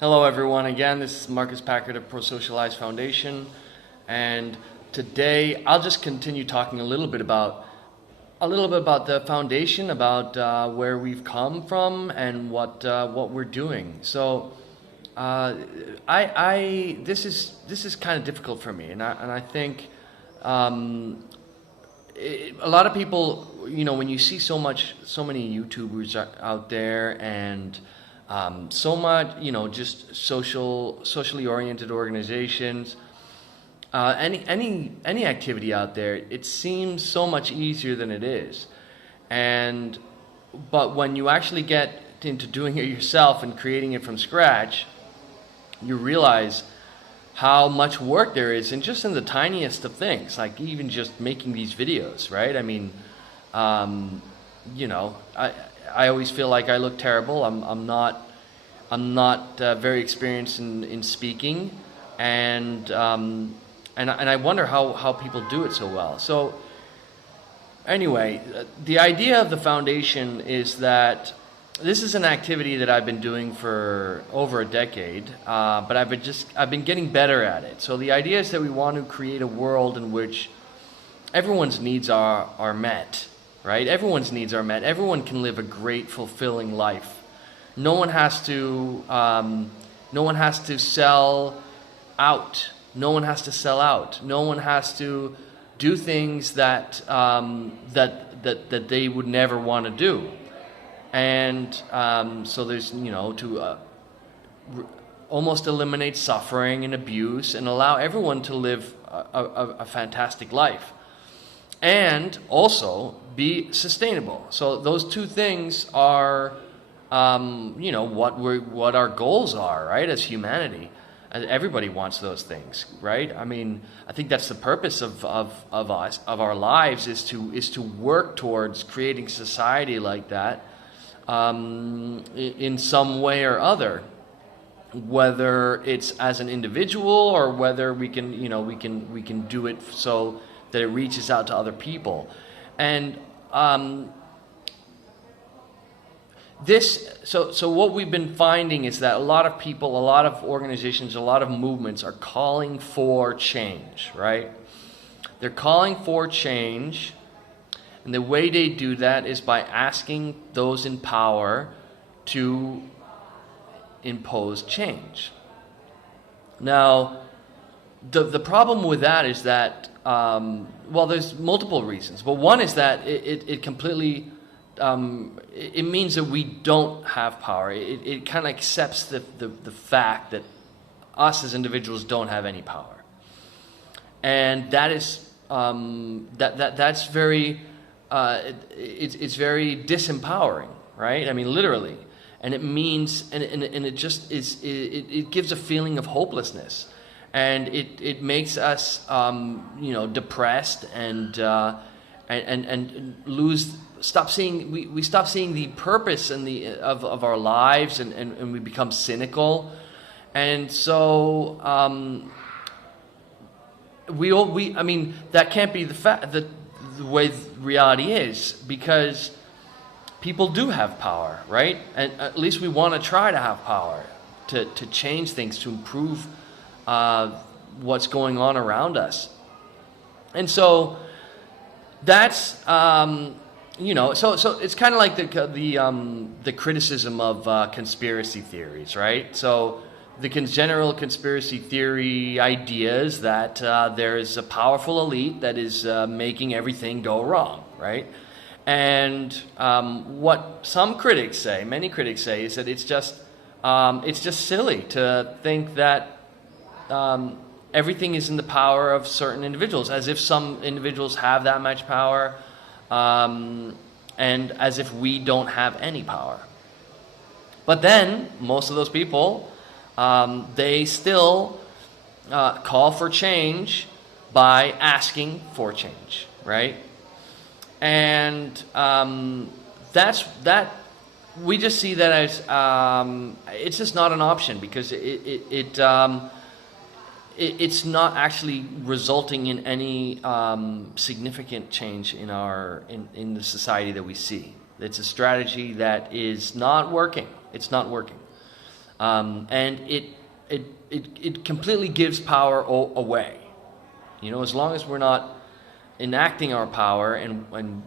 Hello everyone, again this is Marcus Packard of Prosocialise Foundation, and today I'll just continue talking a little bit about the foundation, about where we've come from and what we're doing. So this is kind of difficult for me, and I think a lot of people, when you see so many YouTubers out there and so much, just socially oriented organizations, any activity out there, it seems so much easier than it is. But when you actually get into doing it yourself and creating it from scratch, you realize how much work there is, and just in the tiniest of things, like even just making these videos, right? I mean, I always feel like I look terrible. I'm not very experienced in speaking, and I wonder how people do it so well. So anyway, the idea of the foundation is that this is an activity that I've been doing for over a decade, but I've been getting better at it. So the idea is that we want to create a world in which everyone's needs are met. Right? Everyone's needs are met. Everyone can live a great, fulfilling life. No one has to sell out. No one has to sell out. No one has to do things that they would never want to do. And so there's to almost eliminate suffering and abuse and allow everyone to live a fantastic life. And also be sustainable. So those two things are, what our goals are, right? As humanity, everybody wants those things, right? I mean, I think that's the purpose of our lives, is to work towards creating society like that, in some way or other, whether it's as an individual or whether we can do it so that it reaches out to other people. And so what we've been finding is that a lot of people, a lot of organizations, a lot of movements are calling for change, right? They're calling for change, and the way they do that is by asking those in power to impose change. Now, the problem with that is that, there's multiple reasons, but one is that it completely, it means that we don't have power. It kind of accepts the fact that us as individuals don't have any power, and that is that's very it's very disempowering, right? I mean, literally, and it means and it just is it gives a feeling of hopelessness. And it makes us, depressed and stop seeing the purpose and of our lives, and we become cynical, and so that can't be the way reality is, because people do have power, right? And at least we want to try to have power to change things, to improve what's going on around us. And so that's so it's kind of like the criticism of conspiracy theories, right? So the general conspiracy theory idea is that there is a powerful elite that is making everything go wrong, right? And what some critics say, many critics say, is that it's just silly to think that everything is in the power of certain individuals, as if some individuals have that much power, and as if we don't have any power. But then most of those people, they still call for change by asking for change, right? And we just see that as it's just not an option, because it's not actually resulting in any significant change in the society that we see. It's a strategy that is not working. It's not working. and it completely gives power away. As long as we're not enacting our power and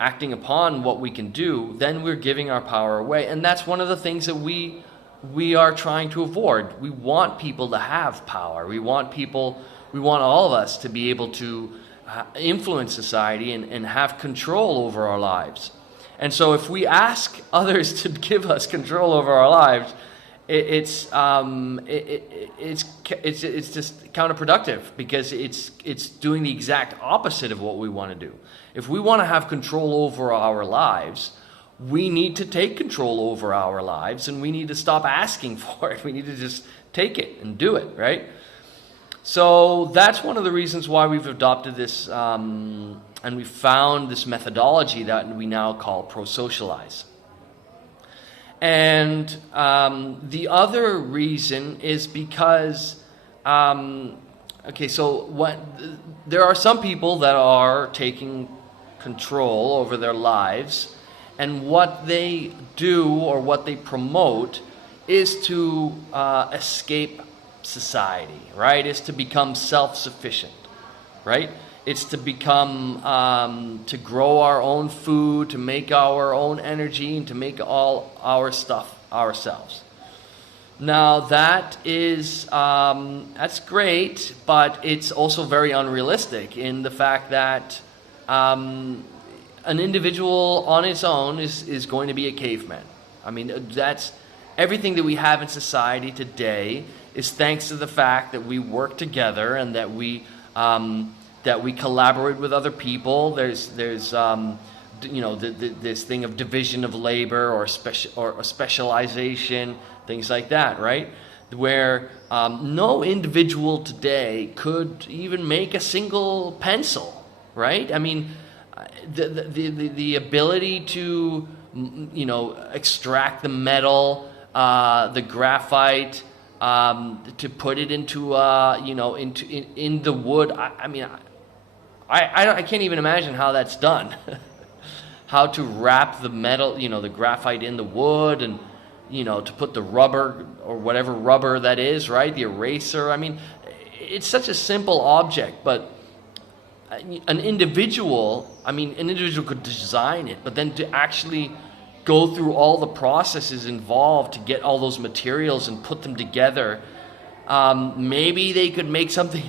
acting upon what we can do, then we're giving our power away. And that's one of the things that we are trying to avoid. We want people to have power. We want all of us to be able to influence society and have control over our lives. And so if we ask others to give us control over our lives, it's just counterproductive, because it's doing the exact opposite of what we want to do. If we want to have control over our lives, we need to take control over our lives, and we need to stop asking for it. We need to just take it and do it, right? So that's one of the reasons why we've adopted this, and we found this methodology that we now call Prosocialise. And the other reason is because, there are some people that are taking control over their lives, and what they do or what they promote is to escape society, right? It's to become self-sufficient, right? It's to become, to grow our own food, to make our own energy, and to make all our stuff ourselves. Now that is, that's great, but it's also very unrealistic in the fact that an individual on his own is going to be a caveman. I mean, that's everything that we have in society today is thanks to the fact that we work together and that we collaborate with other people. There's this thing of division of labor or specialization, things like that, right? Where no individual today could even make a single pencil, right? I mean, the ability to extract the metal, the graphite, to put it into in the wood. I can't even imagine how that's done. How to wrap the metal, the graphite in the wood, and to put the rubber or whatever rubber that is, right? The eraser. I mean, it's such a simple object, but an individual could design it, but then to actually go through all the processes involved to get all those materials and put them together, maybe they could make something,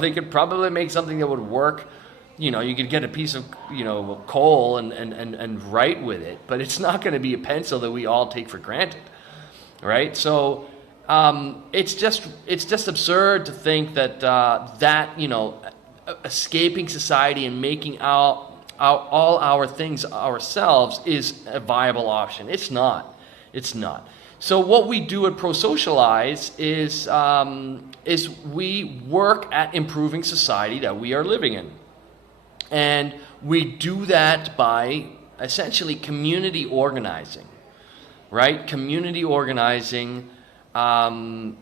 they could probably make something that would work. You could get a piece of, coal and write with it, but it's not going to be a pencil that we all take for granted, right? So it's just absurd to think that escaping society and making all our things ourselves is a viable option. It's not. So what we do at Prosocialise is we work at improving society that we are living in. And we do that by essentially community organizing, right? Community organizing,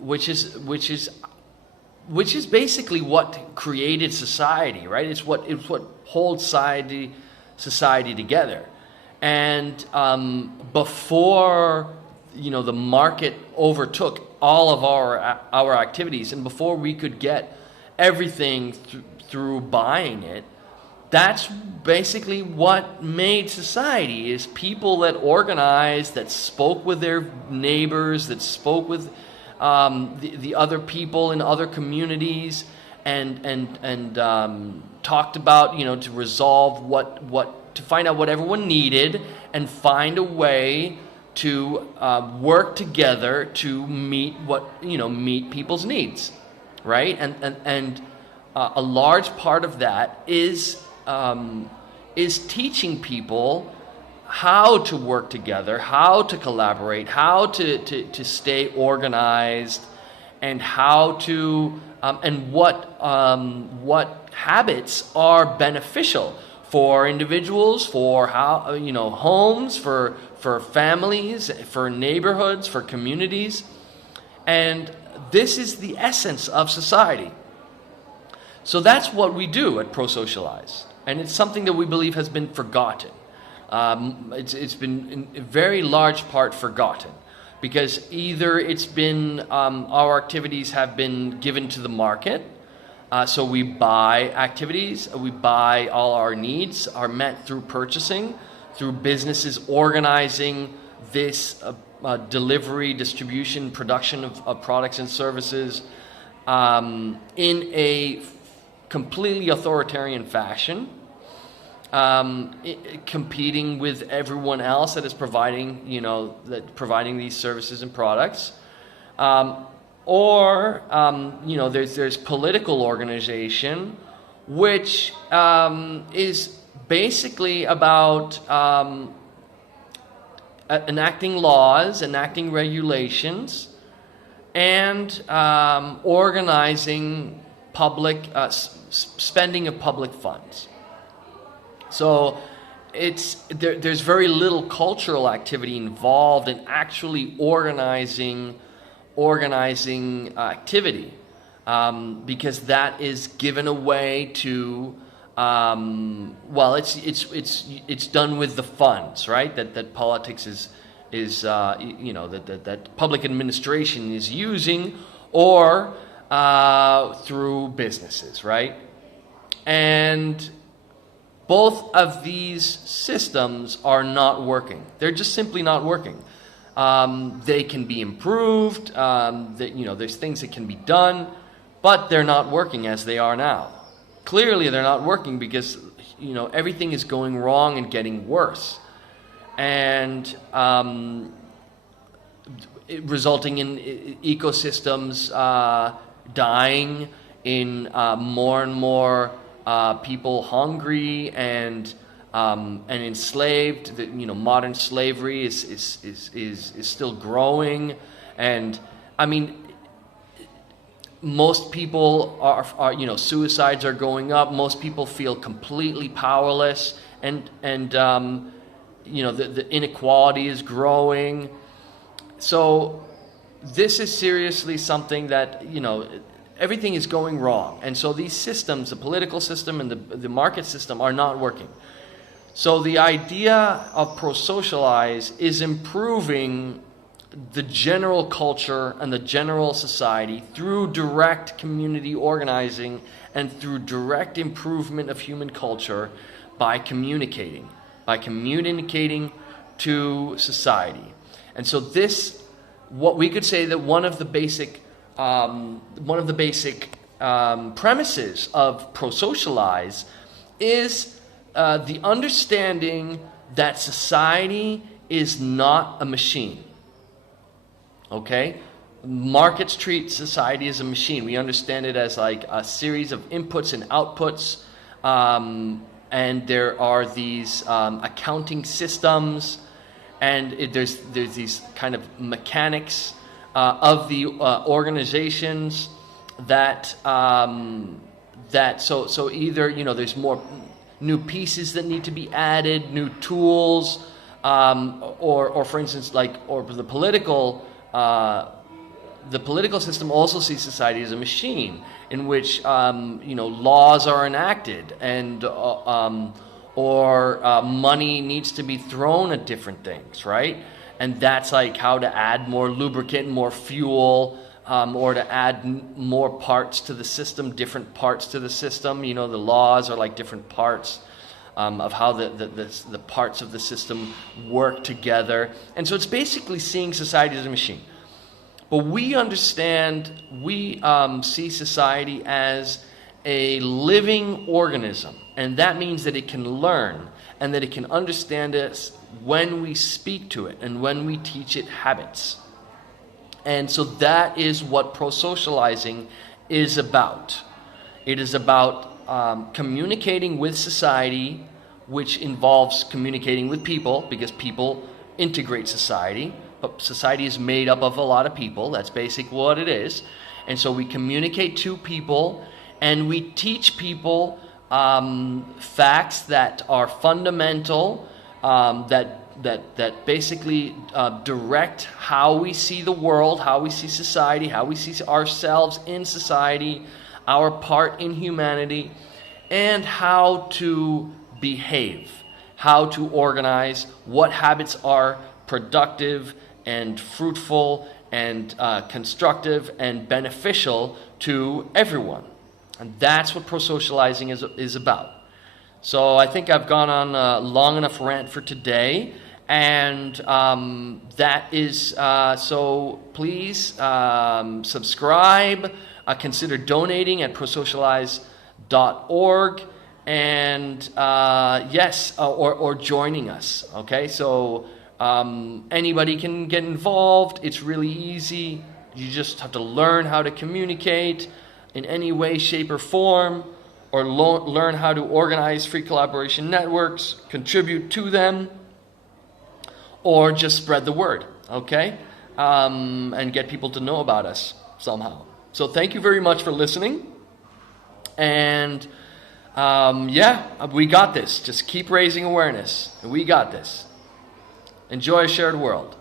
which is basically what created society, right? It's what holds society together. And before the market overtook all of our activities, and before we could get everything through buying it, that's basically what made society, is people that organized, that spoke with their neighbors, that spoke with the other people in other communities, and talked about, to resolve to find out what everyone needed and find a way to work together to meet meet people's needs, right? And a large part of that is teaching people how to work together, how to collaborate, how to stay organized, and how to and what habits are beneficial for individuals, for homes, for families, for neighborhoods, for communities. And this is the essence of society. So that's what we do at Prosocialise. And it's something that we believe has been forgotten. It's been in a very large part forgotten. because either it's been our activities have been given to the market, so we buy activities, we buy all our needs are met through purchasing, through businesses organizing this delivery, distribution, production of products and services in a completely authoritarian fashion, competing with everyone else that is providing, providing these services and products. Or there's political organization, which is basically about enacting laws, enacting regulations, and organizing public spending of public funds. So there's very little cultural activity involved in actually organizing activity, because that is given away to it's done with the funds, right? That politics is that public administration is using, or through businesses, right? And both of these systems are not working. They're just simply not working. They can be improved. There's things that can be done, but they're not working as they are now. Clearly, they're not working because everything is going wrong and getting worse, and resulting in ecosystems dying, in more and more people hungry and enslaved. Modern slavery is still growing, and I mean, most people are suicides are going up. Most people feel completely powerless, and the inequality is growing. So this is seriously something that everything is going wrong, and so these systems, the political system and the market system, are not working. So the idea of Prosocialise is improving the general culture and the general society through direct community organizing and through direct improvement of human culture by communicating to society. And so this, what we could say that one of the basic premises of Prosocialise is the understanding that society is not a machine. Okay? Markets treat society as a machine. We understand it as like a series of inputs and outputs, and there are these accounting systems, and there's these kind of mechanics of the organizations that so either there's more new pieces that need to be added, new tools, or for instance, or the political system also sees society as a machine in which laws are enacted, and or money needs to be thrown at different things, right? And that's like how to add more lubricant, more fuel, or to add more parts to the system, different parts to the system. The laws are like different parts of how the parts of the system work together. And so it's basically seeing society as a machine. But we see society as a living organism. And that means that it can learn and that it can understand us when we speak to it and when we teach it habits. And so that is what prosocializing is about. It is about communicating with society, which involves communicating with people, because people integrate society. But society is made up of a lot of people. That's basically what it is. And so we communicate to people, and we teach people facts that are fundamental, that basically direct how we see the world, how we see society, how we see ourselves in society, our part in humanity, and how to behave, how to organize, what habits are productive and fruitful and constructive and beneficial to everyone. And that's what pro-socializing is about. So I think I've gone on a long enough rant for today. And that is, so please subscribe, consider donating at prosocialize.org, and yes, or joining us, okay? So anybody can get involved. It's really easy. You just have to learn how to communicate in any way, shape, or form, or learn how to organize free collaboration networks, contribute to them, or just spread the word, okay? And get people to know about us somehow. So thank you very much for listening. And yeah, we got this. Just keep raising awareness. We got this. Enjoy a shared world.